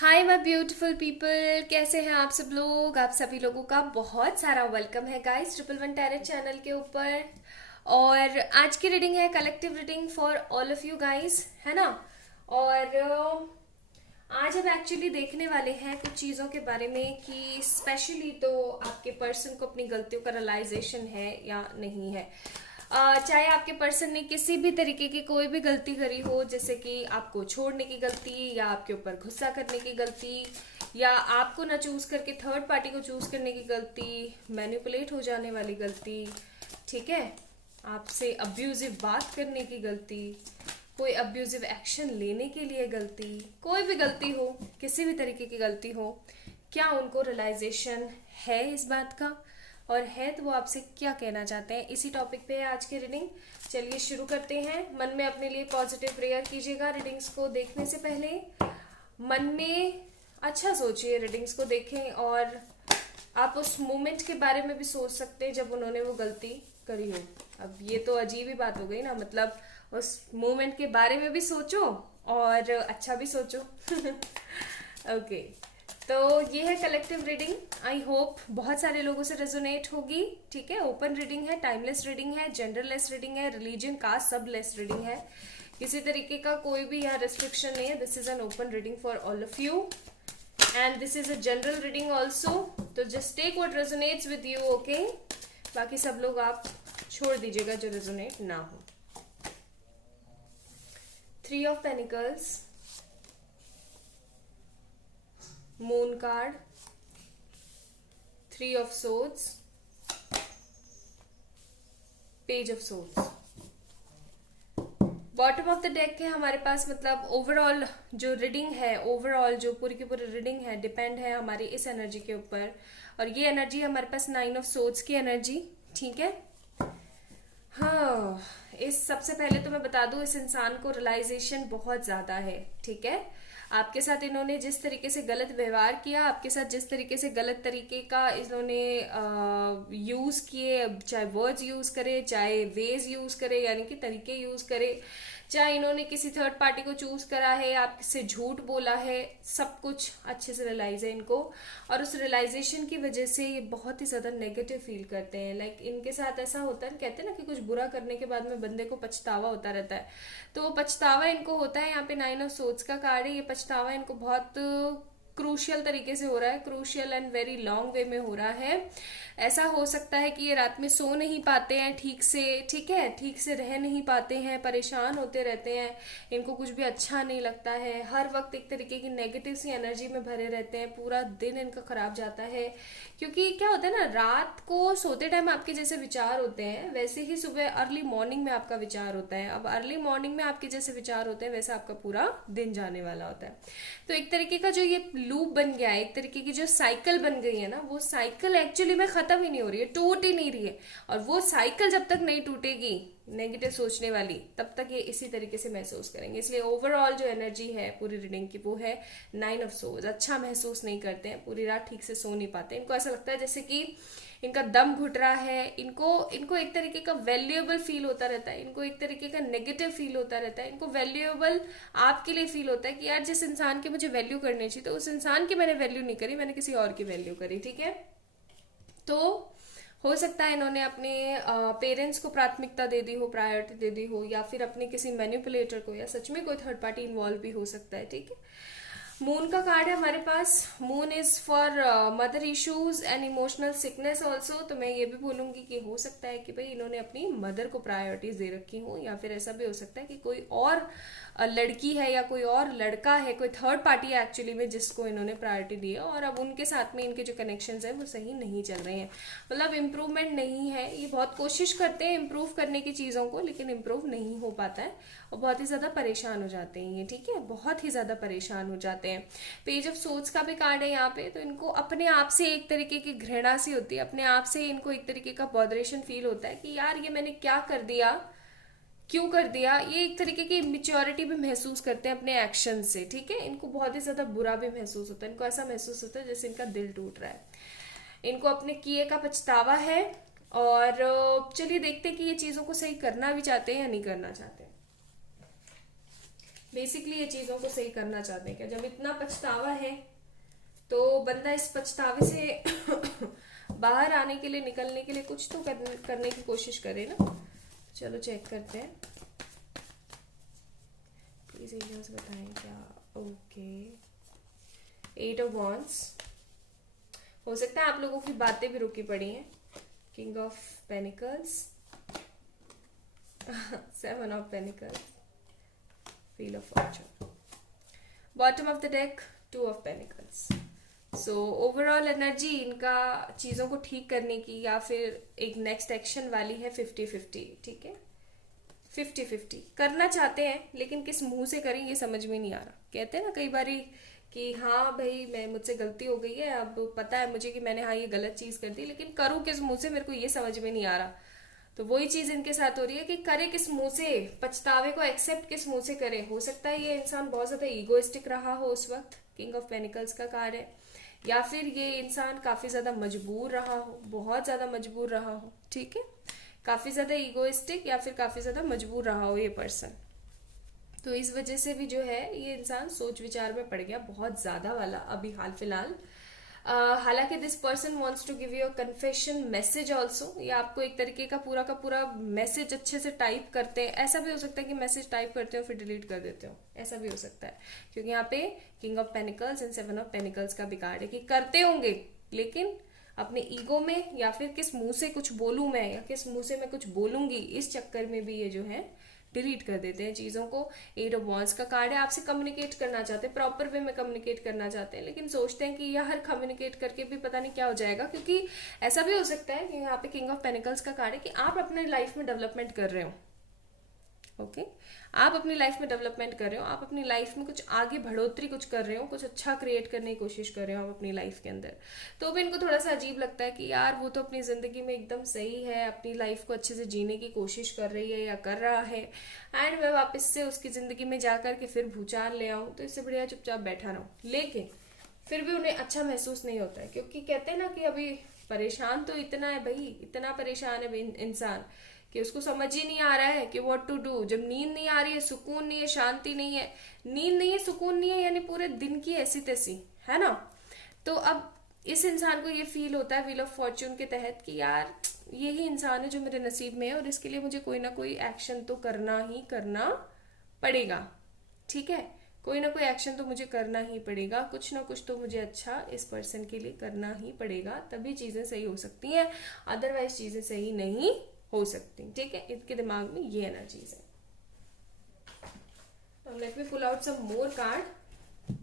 Hi my beautiful people, कैसे हैं आप सब लोग। आप सभी लोगों का बहुत सारा वेलकम है guys triple one tarot channel के ऊपर। और आज की रीडिंग है collective reading for all of you guys, है ना। और आज हम एक्चुअली देखने वाले हैं कुछ चीज़ों के बारे में कि स्पेशली तो आपके पर्सन को अपनी गलतियों का रियलाइजेशन है या नहीं है। चाहे आपके पर्सन ने किसी भी तरीके की कोई भी गलती करी हो, जैसे कि आपको छोड़ने की गलती या आपके ऊपर गुस्सा करने की गलती या आपको ना चूज करके थर्ड पार्टी को चूज करने की गलती, मैनिपुलेट हो जाने वाली गलती, ठीक है, आपसे अब्यूजिव बात करने की गलती, कोई अब्यूजिव एक्शन लेने के लिए गलती, कोई भी गलती हो, किसी भी तरीके की गलती हो, क्या उनको रियलाइजेशन है इस बात का, और है तो वो आपसे क्या कहना चाहते हैं, इसी टॉपिक पे है आज की रीडिंग। चलिए शुरू करते हैं। मन में अपने लिए पॉजिटिव प्रेयर कीजिएगा रीडिंग्स को देखने से पहले। मन में अच्छा सोचिए, रीडिंग्स को देखें और आप उस मोमेंट के बारे में भी सोच सकते हैं जब उन्होंने वो गलती करी हो। अब ये तो अजीब ही बात हो गई ना, मतलब उस मोमेंट के बारे में भी सोचो और अच्छा भी सोचो। ओके, तो ये है कलेक्टिव रीडिंग। आई होप बहुत सारे लोगों से रेजोनेट होगी। ठीक है, ओपन रीडिंग है, टाइमलेस रीडिंग है, जेंडरलेस रीडिंग है, रिलीजन कास्ट सब लेस रीडिंग है। किसी तरीके का कोई भी यहाँ रेस्ट्रिक्शन नहीं है। This is an open reading for all of you and this is a general reading also. तो just take what resonates with you, okay. बाकी सब लोग आप छोड़ दीजिएगा जो रेजोनेट ना हो। Three of pentacles, moon card, three of swords, page of swords. Bottom of the deck है हमारे पास, मतलब ओवरऑल जो रीडिंग है, ओवरऑल जो पूरी की पूरी रीडिंग है डिपेंड है हमारी इस एनर्जी के ऊपर। और ये एनर्जी हमारे पास नाइन ऑफ सोर्ड्स की एनर्जी, ठीक है। हाँ, इस सबसे पहले तो मैं बता दूं, इस इंसान को रियलाइजेशन बहुत ज्यादा है, ठीक है। आपके साथ इन्होंने जिस तरीके से गलत व्यवहार किया, आपके साथ जिस तरीके से गलत तरीके का इन्होंने यूज किए, चाहे वर्ड्स यूज करे, चाहे वेज यूज करे, यानी कि तरीके यूज करे, चाहे इन्होंने किसी थर्ड पार्टी को चूज करा है, आपसे झूठ बोला है, सब कुछ अच्छे से रियलाइज है इनको। और उस रियलाइजेशन की वजह से ये बहुत ही ज्यादा नेगेटिव फील करते हैं। लाइक इनके साथ ऐसा होता है, कहते हैं ना कि कुछ बुरा करने के बाद में बंदे को पछतावा होता रहता है, तो वो पछतावा इनको होता है। यहाँ पे नाइन ऑफ सोर्ड्स का कार्ड है। ये पछतावा इनको बहुत क्रूशियल तरीके से हो रहा है, crucial and very long way में हो रहा है। ऐसा हो सकता है कि ये रात में सो नहीं पाते हैं ठीक से, ठीक है, ठीक से रह नहीं पाते हैं, परेशान होते रहते हैं, इनको कुछ भी अच्छा नहीं लगता है, हर वक्त एक तरीके की नेगेटिव सी एनर्जी में भरे रहते हैं, पूरा दिन इनका खराब जाता है। क्योंकि क्या होता है ना, रात को सोते टाइम आपके जैसे विचार होते हैं, वैसे ही सुबह अर्ली मॉर्निंग में आपका विचार होता है। अब अर्ली मॉर्निंग में आपके जैसे विचार होते हैं, वैसे आपका पूरा दिन जाने वाला होता है। तो एक तरीके का जो ये लूप बन गया है, एक तरीके की जो साइकिल बन गई है ना, वो साइकिल एक्चुअली में खत्म ही नहीं हो रही है, टूट ही नहीं रही है। और वो साइकिल जब तक नहीं टूटेगी नेगेटिव सोचने वाली, तब तक ये इसी तरीके से महसूस करेंगे। इसलिए ओवरऑल जो एनर्जी है पूरी रीडिंग की वो है नाइन ऑफ सोर्ड्स। अच्छा महसूस नहीं करते हैं, पूरी रात ठीक से सो नहीं पाते, इनको ऐसा लगता है जैसे कि इनका दम घुट रहा है, इनको इनको एक तरीके का वैल्यूएबल फील होता रहता है, इनको एक तरीके का नेगेटिव फील होता रहता है। इनको वैल्यूएबल आपके लिए फील होता है कि यार जिस इंसान की मुझे वैल्यू करनी चाहिए, तो उस इंसान की मैंने वैल्यू नहीं करी, मैंने किसी और की वैल्यू करी, ठीक है। तो हो सकता है इन्होंने अपने पेरेंट्स को प्राथमिकता दे दी हो, प्रायोरिटी दे दी हो, या फिर अपने किसी मैनिपुलेटर को, या सच में कोई थर्ड पार्टी इन्वॉल्व भी हो सकता है, ठीक है। मून का कार्ड है हमारे पास। Moon is for mother issues and emotional sickness also. तो मैं ये भी बोलूंगी कि हो सकता है कि भाई इन्होंने अपनी मदर को प्रायोरिटीज दे रखी हो, या फिर ऐसा भी हो सकता है कि कोई और लड़की है या कोई और लड़का है, कोई थर्ड पार्टी है एक्चुअली में, जिसको इन्होंने प्रायोरिटी दी है, और अब उनके साथ में इनके जो कनेक्शंस है वो सही नहीं चल रहे हैं, मतलब इम्प्रूवमेंट नहीं है। ये बहुत कोशिश करते हैं इम्प्रूव करने की चीज़ों को, लेकिन इम्प्रूव नहीं हो पाता है और बहुत ही ज़्यादा परेशान हो जाते हैं ये, ठीक है, बहुत ही ज़्यादा परेशान हो जाते हैं। पेज ऑफ सोर्ड्स का भी कार्ड है यहाँ पे। तो इनको अपने आप से एक तरीके की घृणा सी होती है, अपने आप से इनको एक तरीके का बॉदरेशन फील होता है कि यार ये मैंने क्या कर दिया, क्यों कर दिया। ये एक तरीके की इमेच्योरिटी भी महसूस करते हैं अपने एक्शन से, ठीक है। इनको बहुत ही ज्यादा बुरा भी महसूस होता है, इनको ऐसा महसूस होता है जैसे इनका दिल टूट रहा है, इनको अपने किए का पछतावा है। और चलिए देखते हैं कि ये चीजों को सही करना भी चाहते हैं या नहीं करना चाहते हैं। बेसिकली ये चीजों को सही करना चाहते हैं क्या? जब इतना पछतावा है तो बंदा इस पछतावे से बाहर आने के लिए, निकलने के लिए कुछ तो करने की कोशिश करे ना। चलो चेक करते हैं, प्लीज एंजल्स बताएं क्या। Okay, 8 of wands. हो सकता है आप लोगों की बातें भी रुकी पड़ी हैं। King of pentacles, 7 of pentacles, wheel of Fortune, bottom of the deck 2 of pentacles. So overall energy इनका चीज़ों को ठीक करने की या फिर एक नेक्स्ट एक्शन वाली है 50-50। ठीक है, 50-50 करना चाहते हैं, लेकिन किस मुंह से करें ये समझ में नहीं आ रहा। कहते हैं ना कई बारी कि हाँ भाई मैं मुझसे गलती हो गई है, अब पता है मुझे कि मैंने हाँ ये गलत चीज़ कर दी, लेकिन करूँ किस मुंह से मेरे को ये समझ में नहीं आ रहा। तो वही चीज़ इनके साथ हो रही है कि करे किस मुंह से, पछतावे को एक्सेप्ट किस मुंह से करे। हो सकता है ये इंसान बहुत ज़्यादा ईगोइस्टिक रहा हो उस वक्त, किंग ऑफ पेनिकल्स का कार्ड है, या फिर ये इंसान काफ़ी ज़्यादा मजबूर रहा हो, बहुत ज़्यादा मजबूर रहा हो। ठीक है, काफ़ी ज़्यादा ईगोइस्टिक या फिर काफ़ी ज़्यादा मजबूर रहा हो ये पर्सन। तो इस वजह से भी जो है ये इंसान सोच विचार में पड़ गया बहुत ज़्यादा वाला अभी हाल फिलहाल। हालांकि this person wants to give you a confession message also, या आपको एक तरीके का पूरा मैसेज अच्छे से टाइप करते हैं। ऐसा भी हो सकता है कि मैसेज टाइप करते हो फिर डिलीट कर देते हो, ऐसा भी हो सकता है, क्योंकि यहाँ पे king of pentacles and 7 of pentacles का भी कार्ड है कि करते होंगे, लेकिन अपने ईगो में या फिर किस मुंह से कुछ बोलूं मैं या किस मुंह से मैं कुछ बोलूंगी, इस चक्कर में भी ये जो है डिलीट कर देते हैं चीज़ों को। 8 ऑफ वॉन्ड्स का कार्ड है, आपसे कम्युनिकेट करना चाहते हैं, प्रॉपर वे में कम्युनिकेट करना चाहते हैं, लेकिन सोचते हैं कि यार कम्युनिकेट करके भी पता नहीं क्या हो जाएगा। क्योंकि ऐसा भी हो सकता है कि यहाँ पे किंग ऑफ पेनिकल्स का कार्ड है कि आप अपने लाइफ में डेवलपमेंट कर रहे हो। ओके, आप अपनी लाइफ में डेवलपमेंट कर रहे हो, आप अपनी लाइफ में कुछ आगे बढ़ोतरी कुछ कर रहे हो, कुछ अच्छा क्रिएट करने की कोशिश कर रहे हो आप अपनी लाइफ के अंदर। तो भी इनको थोड़ा सा अजीब लगता है कि यार वो तो अपनी ज़िंदगी में एकदम सही है, अपनी लाइफ को अच्छे से जीने की कोशिश कर रही है या कर रहा है, एंड मैं वापस से उसकी ज़िंदगी में जा कर के फिर भूचाल ले आऊँ, तो इससे बढ़िया चुपचाप बैठा रहूँ। लेकिन फिर भी उन्हें अच्छा महसूस नहीं होता है, क्योंकि कहते हैं ना कि अभी परेशान तो इतना है भाई, इतना परेशान है इंसान कि उसको समझ ही नहीं आ रहा है कि व्हाट टू डू। जब नींद नहीं आ रही है, सुकून नहीं है, शांति नहीं है, नींद नहीं है, सुकून नहीं है, यानी पूरे दिन की ऐसी तैसी है ना। तो अब इस इंसान को ये फील होता है व्हील ऑफ फॉर्च्यून के तहत कि यार यही इंसान है जो मेरे नसीब में है और इसके लिए मुझे कोई ना कोई एक्शन तो करना ही करना पड़ेगा। ठीक है, कोई ना कोई एक्शन तो मुझे करना ही पड़ेगा, कुछ ना कुछ तो मुझे अच्छा इस पर्सन के लिए करना ही पड़ेगा, तभी चीज़ें सही हो सकती हैं, अदरवाइज चीज़ें सही नहीं हो सकती। ठीक है, इनके दिमाग में ये एनर्जीज है। Let me pull out some more card.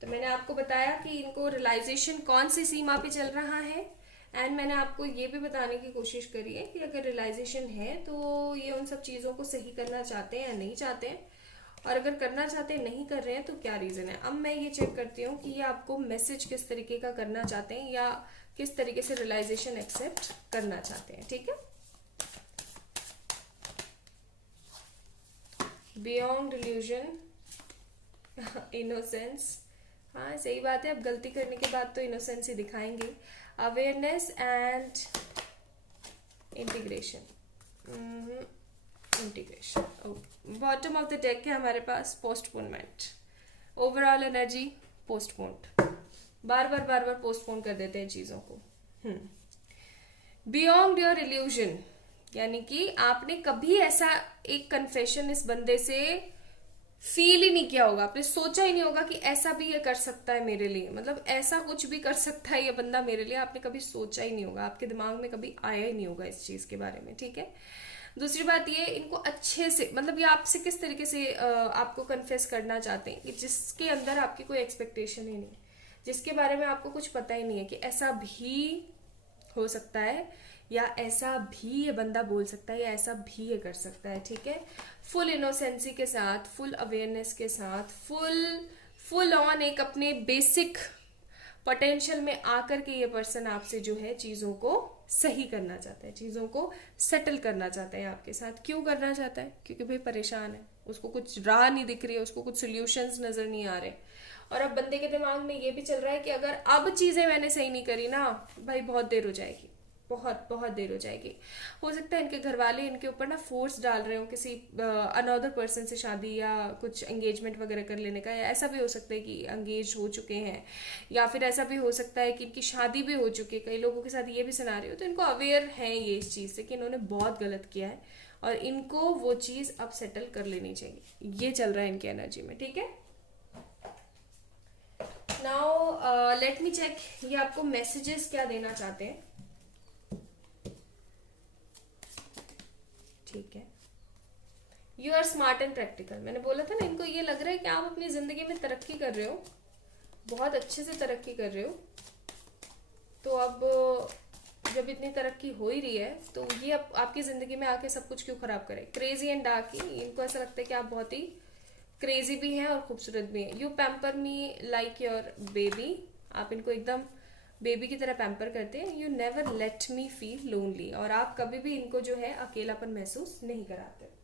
तो मैंने आपको बताया कि इनको रियलाइजेशन कौन सी सीमा पे चल रहा है, एंड मैंने आपको ये भी बताने की कोशिश करी है कि अगर रियलाइजेशन है तो ये उन सब चीज़ों को सही करना चाहते हैं या नहीं चाहते हैं, और अगर करना चाहते हैं नहीं कर रहे हैं तो क्या रीज़न है। अब मैं ये चेक करती हूँ कि ये आपको मैसेज किस तरीके का करना चाहते हैं या किस तरीके से रियलाइजेशन एक्सेप्ट करना चाहते हैं। ठीक है, बियॉन्ड इल्यूजन, इनोसेंस। हाँ सही बात है, अब गलती करने के बाद तो इनोसेंस ही दिखाएंगे। Awareness and integration, integration. Okay, bottom of the deck है हमारे पास पोस्टपोनमेंट। ओवरऑल एनर्जी पोस्टपोन्ड, बार बार पोस्टपोन कर देते हैं चीज़ों को। बियॉन्ड योर इल्यूजन, यानी कि आपने कभी ऐसा एक कन्फेशन इस बंदे से फील ही नहीं किया होगा, आपने सोचा ही नहीं होगा कि ऐसा भी ये कर सकता है मेरे लिए, मतलब ऐसा कुछ भी कर सकता है ये बंदा मेरे लिए, आपने कभी सोचा ही नहीं होगा, आपके दिमाग में कभी आया ही नहीं होगा इस चीज के बारे में। ठीक है, दूसरी बात ये, इनको अच्छे से मतलब ये आपसे किस तरीके से आपको कन्फेस करना चाहते हैं कि जिसके अंदर आपकी कोई एक्सपेक्टेशन ही नहीं, जिसके बारे में आपको कुछ पता ही नहीं है कि ऐसा भी हो सकता है या ऐसा भी ये बंदा बोल सकता है या ऐसा भी ये कर सकता है। ठीक है, फुल इनोसेंसी के साथ, फुल अवेयरनेस के साथ, फुल ऑन एक अपने बेसिक पोटेंशियल में आकर के ये पर्सन आपसे जो है चीज़ों को सही करना चाहता है, चीज़ों को सेटल करना चाहता है आपके साथ। क्यों करना चाहता है? क्योंकि भाई परेशान है, उसको कुछ राह नहीं दिख रही है, उसको कुछ सोल्यूशंस नजर नहीं आ रहे, और अब बंदे के दिमाग में ये भी चल रहा है कि अगर अब चीज़ें मैंने सही नहीं करी ना भाई बहुत देर हो जाएगी, बहुत बहुत देर हो जाएगी। हो सकता है इनके घर वाले इनके ऊपर ना फोर्स डाल रहे हो किसी अनदर पर्सन से शादी या कुछ एंगेजमेंट वगैरह कर लेने का, या ऐसा भी हो सकता है कि एंगेज हो चुके हैं, या फिर ऐसा भी हो सकता है कि इनकी शादी भी हो चुकी है। कई लोगों के साथ ये भी सिनारियो, तो इनको अवेयर है ये इस चीज़ से कि इन्होंने बहुत गलत किया है और इनको वो चीज़ अब सेटल कर लेनी चाहिए। ये चल रहा है इनकी एनर्जी में, ठीक है। नाउ लेट मी चेक ये आपको मैसेजेस क्या देना चाहते हैं। ठीक है, you are smart and practical. मैंने बोला था ना, इनको ये लग रहा है कि आप अपनी जिंदगी में तरक्की कर रहे हो, बहुत अच्छे से तरक्की कर रहे हो। तो अब जब इतनी तरक्की हो ही रही है तो ये आपकी जिंदगी में आके सब कुछ क्यों खराब करे। क्रेजी एंड डार्क, इनको ऐसा लगता है कि आप बहुत ही क्रेजी भी हैं और खूबसूरत भी हैं। You pamper me like your baby, आप इनको एकदम बेबी की तरह पैम्पर करते हैं। You never let me feel lonely, और आप कभी भी इनको जो है अकेलापन महसूस नहीं कराते।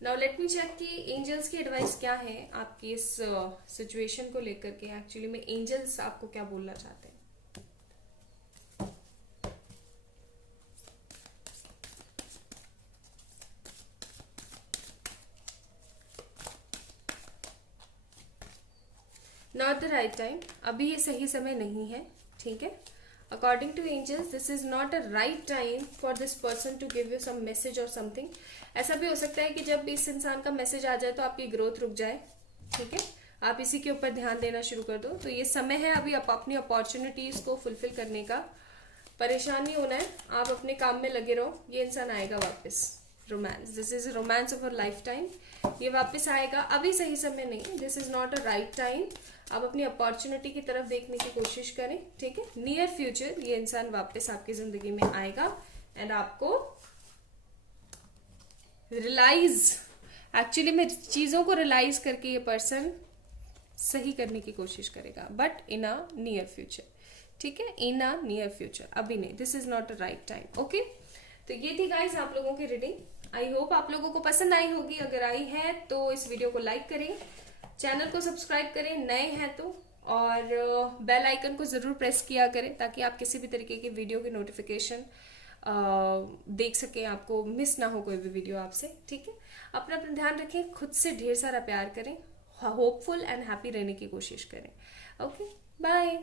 नाउ लेट मी चेक कि एंजल्स की एडवाइस क्या है आपकी इस सिचुएशन को लेकर के। एक्चुअली में एंजल्स आपको क्या बोलना चाहते हैं। नॉट द राइट टाइम, अभी ये सही समय नहीं है, ठीक है। According to angels this is not a right time for this person to give you some message और समथिंग। ऐसा भी हो सकता है कि जब इस इंसान का मैसेज आ जाए तो आपकी ग्रोथ रुक जाए, ठीक है। आप इसी के ऊपर ध्यान देना शुरू कर दो। तो ये समय है अभी आप अपनी अपॉर्चुनिटीज को फुलफिल करने का। परेशान नहीं होना है, आप अपने काम में लगे रहो, ये इंसान आएगा वापस। Romance, this is romance of a life time, ये वापस आएगा, अभी सही समय नहीं, this is not a right time. आप अपनी अपॉर्चुनिटी की तरफ देखने की कोशिश करें, ठीक है। नियर फ्यूचर ये इंसान वापस आपकी जिंदगी में आएगा एंड आपको रियलाइज, एक्चुअली में चीजों को रियलाइज करके ये पर्सन सही करने की कोशिश करेगा, but in a near future, ठीक है। इन अ नियर फ्यूचर, अभी नहीं, this is not a right time, okay. तो ये थी गाइस आप लोगों की रीडिंग। आई होप आप लोगों को पसंद आई होगी। अगर आई है तो इस वीडियो को लाइक करें, चैनल को सब्सक्राइब करें नए हैं तो, और बेल आइकन को जरूर प्रेस किया करें ताकि आप किसी भी तरीके की वीडियो की नोटिफिकेशन देख सकें, आपको मिस ना हो कोई भी वीडियो आपसे, ठीक है। अपना अपना ध्यान रखें, खुद से ढेर सारा प्यार करें, होपफुल एंड हैप्पी रहने की कोशिश करें। Okay, bye.